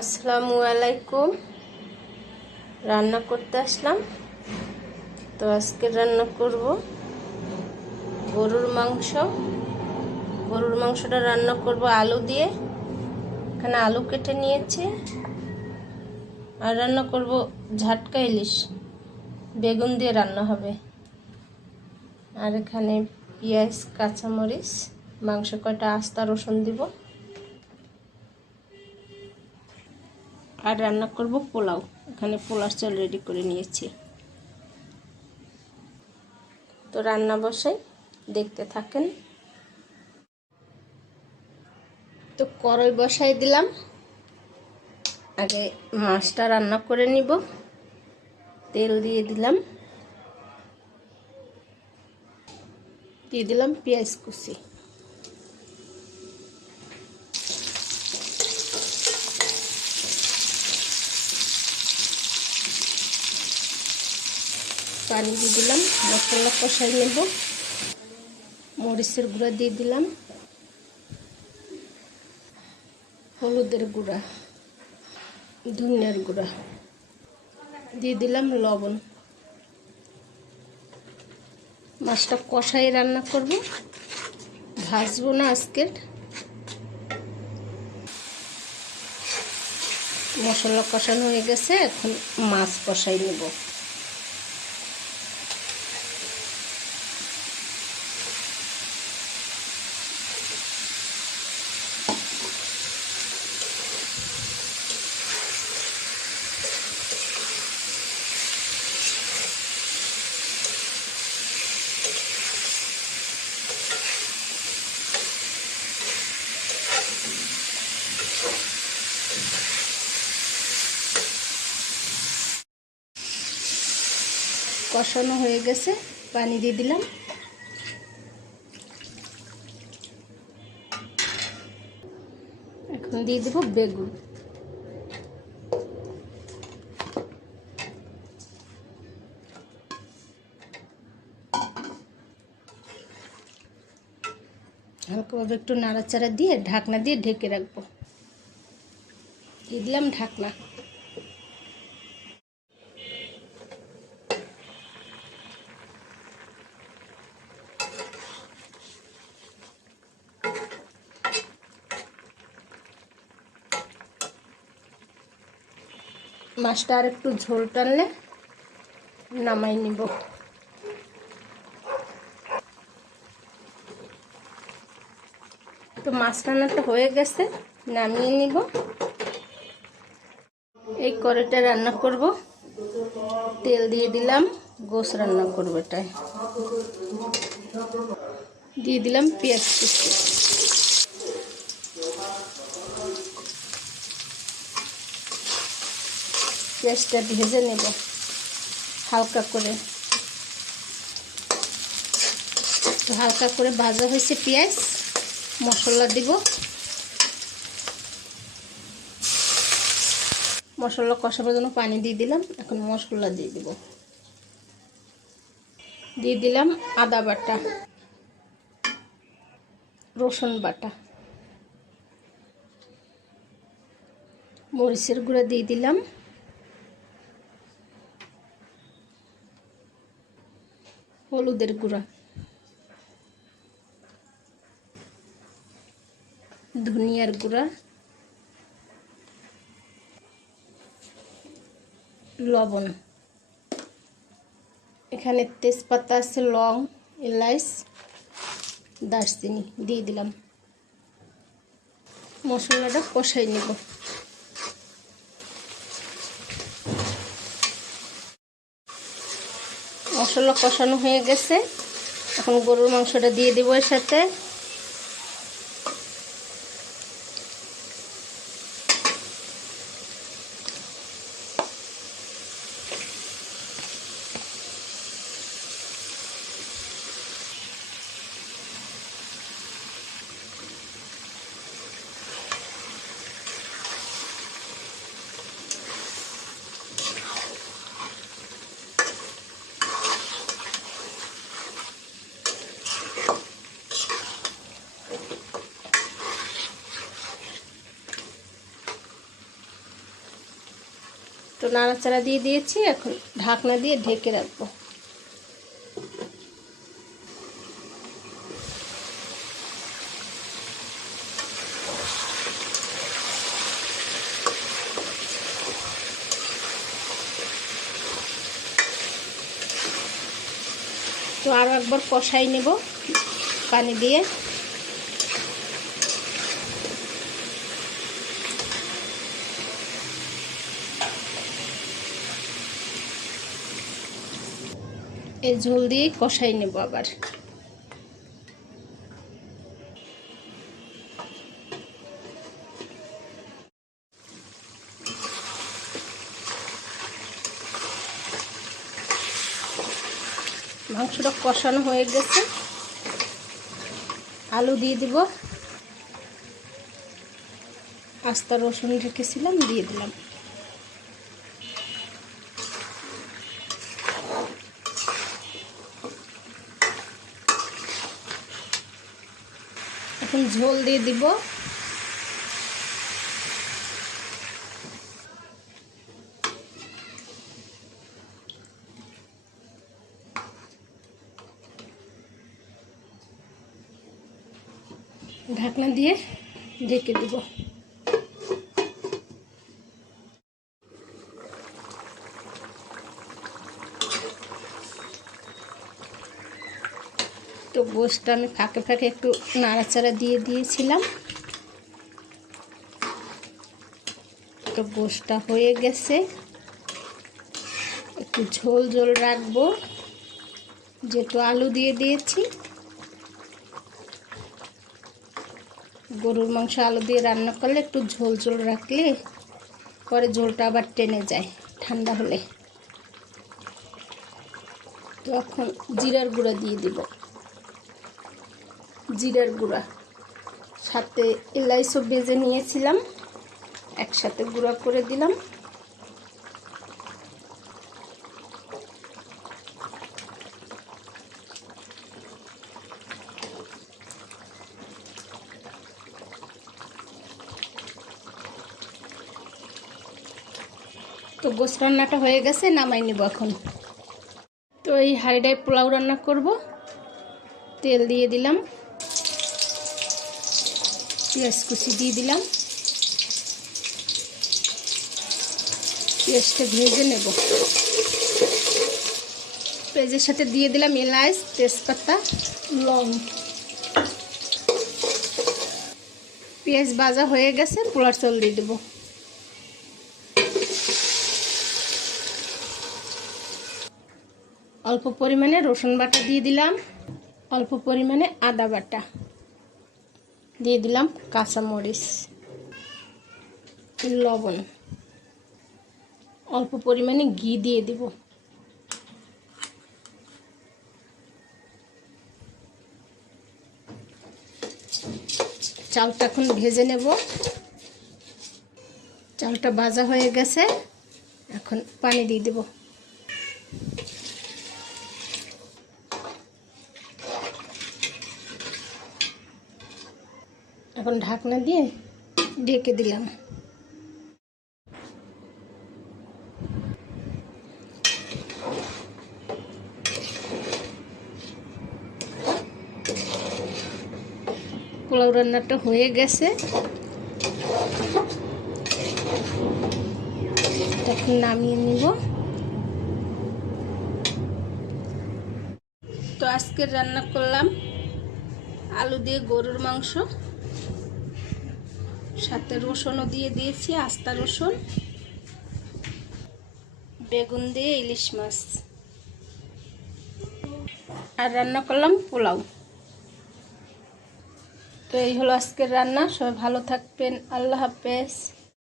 আসসালামু আলাইকুম। রান্না করতে আসলাম। তো আজকে রান্না করব গরুর মাংস। গরুর মাংসটা রান্না করব আলু দিয়ে। এখানে আলু কেটে নিয়েছি। আর রান্না করব ঝাটকা ইলিশ, বেগুন দিয়ে রান্না হবে। আর এখানে পেঁয়াজ, কাঁচামরিচ, মাংস কয়টা আস্তা রসুন দিব। আর রান্না করব পোলাও। এখানে পোলার চাল রেডি করে নিয়েছি। তো রান্না বসাই, দেখতে থাকেন। তো কড়াই বসাই দিলাম। আগে মাছটা রান্না করে নিব। তেল দিয়ে দিলাম পেঁয়াজ কুচি। পানি দিয়ে দিলাম, মশলা কষাই নেব। মরিচের গুঁড়া দিয়ে দিলাম, হলুদের গুঁড়া, ধনিয়ার গুঁড়া দিয়ে দিলাম, লবণ। মাছটা কষাই রান্না করব, ভাজবো না আজকের। মশলা কষানো হয়ে গেছে, এখন মাছ কষাই নেব। কষানো হয়ে গেছে, পানি দিয়ে দিলাম। এখন দিয়ে দেব বেগুন। হালকাভাবে একটু নাড়াচাড়া দিয়ে ঢাকনা দিয়ে ঢেকে রাখবো। দিয়ে দিলাম ঢাকনা। মাছটা আর একটু ঝোল টানলে নামাই নিব। তো মাছ রান্নাটা হয়ে গেছে, নামিয়ে নিব। এই কড়াইটা রান্না করব, তেল দিয়ে দিলাম। গোশ রান্না করবো, এটাই দিয়ে দিলাম পেঁয়াজ কুচি। পেঁয়াজটা ভেজে নেব হালকা করে। হালকা করে ভাজা হয়েছে পেঁয়াজ, মশলা দিব। মশলা কষাবার জন্য পানি দিয়ে দিলাম। এখন মশলা দিয়ে দিব। দিয়ে দিলাম আদা বাটা, রসুন বাটা, মরিচের গুঁড়া দিয়ে দিলাম, হলুদের গুঁড়া, ধনিয়ার গুঁড়া, লবণ। এখানে তেজপাতা আছে, লং, এলাচ, দারচিনি দিয়ে দিলাম। মশলাটা কষাই নেব। মশলা কষানো হয়ে গেছে, এখন গরুর মাংসটা দিয়ে দেব এর সাথে। তো নাড়াচাড়া দিয়ে দিয়েছি, এখন ঢাকনা দিয়ে ঢেকে রাখবো। তো আরও একবার কষাই নেব পানি দিয়ে। এই ঝোল দিয়ে কষাই নেব আবার। মাংসটা কষানো হয়ে গেছে, আলু দিয়ে দিব, আস্তা রসুন রেখেছিলাম দিয়ে দিলাম। এখন ঝোল দিয়ে দিব। ঢাকনা দিয়ে ঢেকে দিব। তো গোশটা আমি ফাঁকে ফাঁকে একটু নাড়াচাড়া দিয়ে দিয়েছিলাম। তো গোশটা হয়ে গেছে, একটু ঝোল ঝোল রাখবো যেহেতু আলু দিয়ে দিয়েছি। গরুর মাংস আলু দিয়ে রান্না করলে একটু ঝোল ঝোল রাখলে পরে ঝোলটা আবার টেনে যায় ঠান্ডা হলে। তখন জিরার গুঁড়া দিয়ে দিব, জিরার গুঁড়া সাথে এলাইচও ভেজে নিয়েছিলাম, একসাথে গুঁড়া করে দিলাম। তো গোশ রান্নাটা হয়ে গেছে, নামাই নেব এখন। তো এই হাঁড়িটায় পোলাও রান্না করব। তেল দিয়ে দিলাম, পেঁয়াজ কুচি দিয়ে দিলাম, পেঁয়াজটা ভেজে নেব। পেঁয়াজের সাথে দিয়ে দিলাম এলাচ, তেজপাতা, লং। পেঁয়াজ ভাজা হয়ে গেছে, পোলার চাল দিয়ে দেবো। অল্প পরিমাণে রসুন বাটা দিয়ে দিলাম, অল্প পরিমাণে আদা বাটা দিয়ে দিলাম, কাঁচামরিচ, লবণ, অল্প পরিমাণে ঘি দিয়ে দিব। চালটা এখন ভেজে নেব। চালটা ভাজা হয়ে গেছে, এখন পানি দিয়ে দেব। এখন ঢাকনা দিয়ে ঢেকে দিলাম। পোলাও রান্নাটা হয়ে গেছে, এখন নামিয়ে নিব। তো আজকে রান্না করলাম আলু দিয়ে গরুর মাংস, সাথে রসুনও দিয়ে দিয়েছি, আস্তা রসুন, বেগুন দিয়ে ইলিশ মাছ, আর রান্না করলাম পোলাও। তো এই হলো আজকের রান্না। সবাই ভালো থাকবেন, আল্লাহ হাফেজ।